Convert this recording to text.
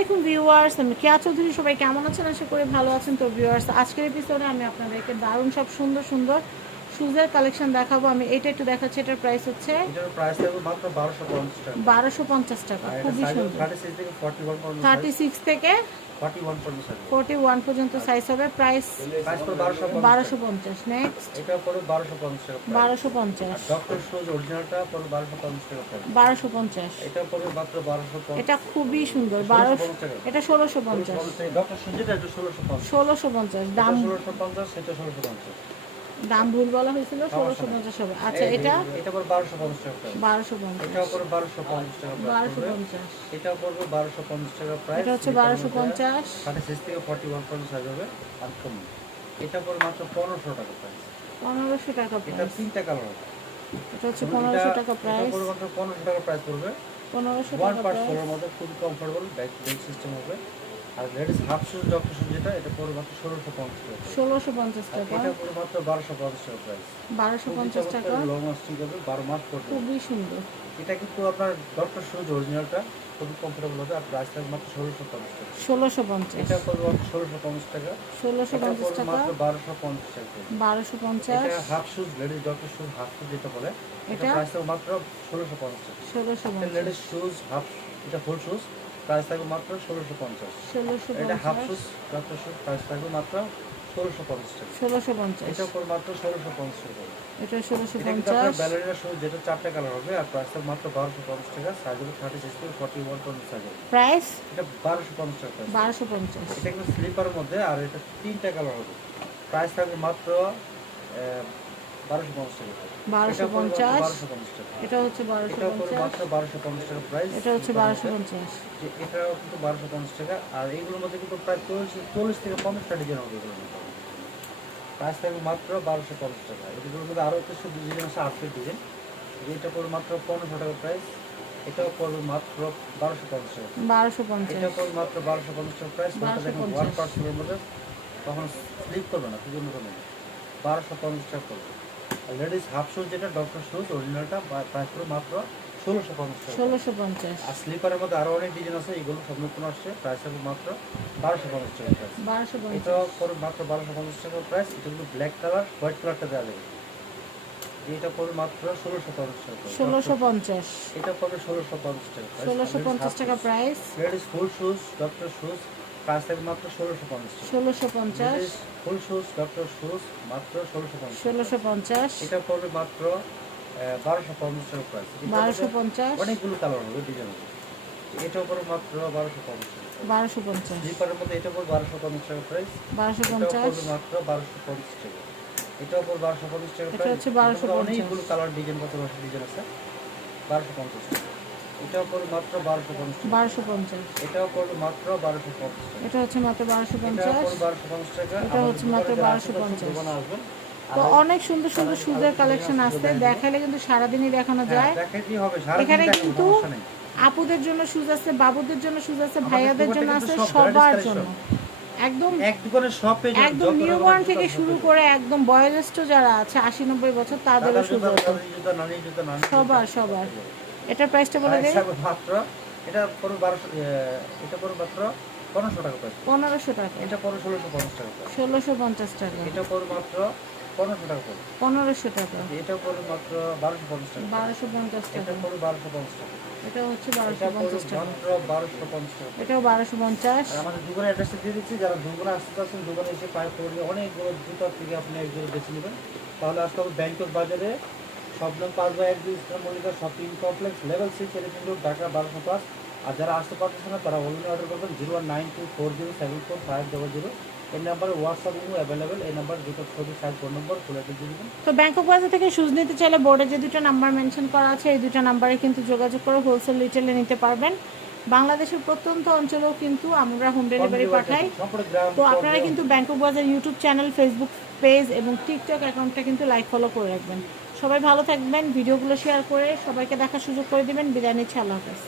দেখুন ভিউয়ার্স, আমি কেয়া চৌধুরী, সবাই কেমন আছেন? আশা করি ভালো আছেন। তো ভিউয়ার্স, আজকের এপিসোডে আমি আপনাদেরকে দারুণ সব সুন্দর সুন্দর শুজের কালেকশন দেখাবো আমি এটা একটু দেখাচ্ছি এটার প্রাইস হচ্ছে এটার প্রাইস থাকবে মাত্র বারোশো পঞ্চাশ টাকা। বারোশো পঞ্চাশ টাকা আর এটা খুবই সুন্দর। থার্টি সিক্স থেকে ফর্টি ওয়ান পর্যন্ত থার্টি সিক্স থেকে ফর্টি ওয়ান পর্যন্ত সাইজ পর্যন্ত হবে প্রাইস প্রাইস পড়ে বারোশো বারোশো পঞ্চাশ নেক্সট এটা বারোশো পঞ্চাশ টাকা বারোশো পঞ্চাশ। ডক্টর শুজ অরিজিনালটা বারোশো পঞ্চাশ টাকা price। বারোশো পঞ্চাশ। এটা পড়বে মাত্র বারোশো পঞ্চাশ। এটা খুবই সুন্দর বারোশো এটা ষোলোশো পঞ্চাশ। ডক্টর শুজ এটা ষোলোশো পঞ্চাশ। ষোলোশো পঞ্চাশ দাম। ষোলোশো পঞ্চাশ সেটা ষোলোশো পঞ্চাশ। দাম ভুল বলা হয়েছিল ষোলোশো পঞ্চাশ হবে। আচ্ছা এটা? এটা পড়বে বারোশো পঞ্চাশ টাকা। বারোশো পঞ্চাশ। এটাও পড়বে বারোশো পঞ্চাশ টাকা price বারোশো পড়বে। পঞ্চাশ। এটাও পড়বে বারোশো পঞ্চাশ টাকা প্রাইস। এটা হচ্ছে বারোশো পঞ্চাশ। থার্টি সিক্স থেকে ফর্টি ওয়ান পর্যন্ত সাইজ হবে আর কম এটা পড়বে মাত্র পনেরোশো টাকা প্রাইস। পনেরোশো টাকা এটা প্রাইস। তিনটা কালার হবে। এটা হচ্ছে পনেরোশো টাকা প্রাইস। পনেরোশো টাকা প্রাইস পড়বে। পনেরোশো ওয়ান টাকা পার্ট প্রাইস। ফোরের মধ্যে খুবই কমফোর্টেবল ব্যাক সিস্টেম হবে। আর ladies half shoes doctor shoes যেটা এটা পড়বে মাত্র ষোলোশো পঞ্চাশ টাকা। ষোলোশো পঞ্চাশ টাকা। এটা পড়বে মাত্র বারোশো পঞ্চাশ টাকা প্রাইস বারোশো পঞ্চাশ টাকা। লং লাস্টিং করবে বারো মাস পড়বে। খুবই সুন্দর। এটা কিন্তু আপনার ডক্টর শুজ অরিজিনালটা খুবই কমফোর্টেবল হবে আর প্রাইস থাকবে মাত্র ষোলোশো পঞ্চাশ টাকা। ষোলোশো পঞ্চাশ। এটা পড়বে মাত্র ষোলোশো পঞ্চাশ টাকা। ষোলোশো পঞ্চাশ টাকা। মাত্র বারোশো পঞ্চাশ টাকা। বারোশো পঞ্চাশ। এটা half shoes ladies doctor shoes half shoes যেটা বলে এটা এটা? প্রাইস থাকবে মাত্র ষোলোশো পঞ্চাশ ষোলোশো পঞ্চাশ। লেডিস শুজ হাফ এটা ফুল শুজ প্রাইস থাকবে মাত্র ষোলোশো পঞ্চাশ। এটা হাফ শুজ শুজ প্রাইস থাকবে মাত্র ষোলোশো পঞ্চাশ টাকা। ষোলোশো পঞ্চাশ। এটা পর মাত্র ষোলোশো পঞ্চাশ টাকা এটা ষোলোশো পঞ্চাশ। ব্যালেরিনা যেটা চারটে কালার হবে আর প্রাইস থাকবে মাত্র বারোশো পঞ্চাশ টাকা। সাইজ হবে থার্টি সিক্স থেকে ফর্টি ওয়ান পর্যন্ত সাইজ প্রাইস এটা বারোশো পঞ্চাশ টাকা বারোশো পঞ্চাশ। এটা কিন্তু স্লিপারের মধ্যে আর এটা তিনটা কালার হবে। প্রাইস থাকবে মাত্র বারোশো পঞ্চাশ। এটা মাত্র 1250 টাকা এটা হচ্ছে বারোশো পঞ্চাশ এটা হচ্ছে বারোশো পঞ্চাশ। এটাও কিন্তু বারোশো পঞ্চাশ টাকা। আর এইগুলোর মধ্যে কিন্তু প্রায় চল্লিশ চল্লিশ থেকে পঞ্চাশটা ডিজাইন হবে প্রাইস থাকবে মাত্র বারোশো পঞ্চাশ টাকা। এগুলোর মধ্যে আরও কিছু ডিজাইন আছে আটশো ডিজাইন এটা পড়বে মাত্র পনেরোশো টাকা প্রাইস এটাও পড়বে মাত্র বারোশো পঞ্চাশ টাকা। বারোশো পঞ্চাশ। এটা পড়বে মাত্র বারোশো পঞ্চাশ টাকা প্রাইস কোনটা 1250 দেখুন ওয়ান পার্সেন্টের মধ্যে তখন স্লিপ করবে না সুযোগ মতো নেই বারোশো পঞ্চাশ টাকা পড়বে। আর লেডিস হাফ শুজ যেটা ডক্টর শুজ অরিজিনালটা প্রাইস পড়বে মাত্র ষোলোশো পঞ্চাশ ষোলোশো পঞ্চাশ। আর স্লিপারের মধ্যে আরও অনেক ডিজাইন আছে এগুলো সব নতুন আসছে প্রাইস হবে মাত্র বারোশো পঞ্চাশ টাকা প্রাইস বারোশো এটাও মাত্র বারোশো পঞ্চাশ টাকা প্রাইস এটা কিন্তু ব্ল্যাক কালার হোয়াইট কালারটা দেওয়া যাবে এটা পড়বে মাত্র ষোলোশো পঞ্চাশ টাকা ষোলোশো পঞ্চাশ। এটা পড়বে ষোলোশো পঞ্চাশ টাকা ষোলোশো পঞ্চাশ টাকা price ladies full shoes doctor shoes price থাকবে মাত্র ষোলোশো পঞ্চাশ। ষোলোশো পঞ্চাশ। ফুল শুজ ডক্টর শুজ মাত্র ষোলোশো পঞ্চাশ। ষোলোশো পঞ্চাশ। এটা পড়বে মাত্র বারোশো পঞ্চাশ টাকা প্রাইস বারোশো পঞ্চাশ। অনেকগুলো কালার হবে ডিজাইন হবে। এটা পড়বে মাত্র বারোশো পঞ্চাশ। বারোশো পঞ্চাশ। স্লিপারের মধ্যে এটা পড়বে বারোশো পঞ্চাশ টাকা প্রাইস বারোশো পঞ্চাশ। মাত্র বারোশো পঞ্চাশ টাকা পড়বে বারোশো পঞ্চাশ টাকা এটা হচ্ছে 1250 অনেকগুলো কালার ডিজাইন কত ডিজাইন আছে। বারোশো পঞ্চাশ। টাকা এটাও পড়বে মাত্র বারোশো পঞ্চাশ। টাকা বারোশো পঞ্চাশ। এটাও পড়বে মাত্র বারোশো পঞ্চাশ। টাকা এটা হচ্ছে মাত্র বারোশো এটাও পঞ্চাশ। পড়বে বারোশো পঞ্চাশ টাকা। এটা হচ্ছে মাত্র 1250 তো অনেক সুন্দর সুন্দর সুদের কালেকশন আসছে। দেখালে কিন্তু সারাদিনই দেখানো যায়। হবে। সারা এখানে কিন্তু আপুদের জন্য শুজ আছে বাবুদের জন্য শুজ আছে ভাইয়াদের জন্য আছে সবার জন্য। একদম এক দোকানে সব একদম যত নিউ রকমের বর্ন জুতা থেকে শুরু করে একদম বয়োজ্যেষ্ঠ যারা আছে আশি নব্বই বছর। তাদেরও আছে। জুতা। সবার সবার। এটার প্রাইসটা বলে দেয় হিসাবে মাত্র। এটা পড়বে বারোশো এটা পড়বে মাত্র পনেরোশো টাকা প্রাইস পনেরোশো টাকা। এটা ষোলোশো পঞ্চাশ টাকা প্রাইস ষোলোশো পঞ্চাশ টাকা। এটা পড়বে মাত্র পনেরোশো টাকা পড়বে পনেরোশো টাকা। এটা পড়বে মাত্র বারোশো পঞ্চাশ টাকা বারোশো পঞ্চাশ এটা টাকা পড়বে বারোশো পঞ্চাশ টাকা এটা হচ্ছে বারোশো এটা পড়বে পঞ্চাশ টাকা। মাত্র বারোশো পঞ্চাশ টাকা এটাও বারোশো পঞ্চাশ। আর আমাদের দোকানের অ্যাড্রেসটা দিয়ে দিচ্ছি। যারা দোকানে আসতে চাচ্ছেন দোকানে এসে পায়ে পড়লে অনেকগুলো জুতার থেকে আপনি একজন বেছে নেবেন। তাহলে আসতে হবে ব্যাংকক বাজারে শবনম পাঁচ বাই এক দুই Mallika shopping complex, level six Elephant Road, Dhaka বারোশো পাঁচ। আর যারা আসতে পারতেছে না, তারা অনলাইনে অর্ডার করবেন zero one nine two four zero seven four five double zero. এই নাম্বারে হোয়াটসঅ্যাপ ইমো অ্যাভেলেবেল এই নাম্বার দুটো ছবি সাইজ ফোন নম্বর খুলে দিয়ে দিবেন। তো ব্যাংকক বাজার থেকে শুজ নিতে চাইলে বোর্ডে যে দুটো নাম্বার মেনশন করা আছে, এই দুটো নাম্বারে কিন্তু যোগাযোগ করে হোলসেল রিটেলে নিতে পারবেন। বাংলাদেশের প্রত্যন্ত অঞ্চলেও কিন্তু আমরা হোম ডেলিভারি পাঠাই। তো আপনারা কিন্তু Bangkok Bazar YouTube channel Facebook page এবং টিকটক অ্যাকাউন্টটা কিন্তু লাইক ফলো করে রাখবেন। সবাই ভালো থাকবেন ভিডিওগুলো শেয়ার করে সবাইকে দেখার সুযোগ করে দেবেন। বিদায় নিচ্ছে আল্লাহ হাফেজ।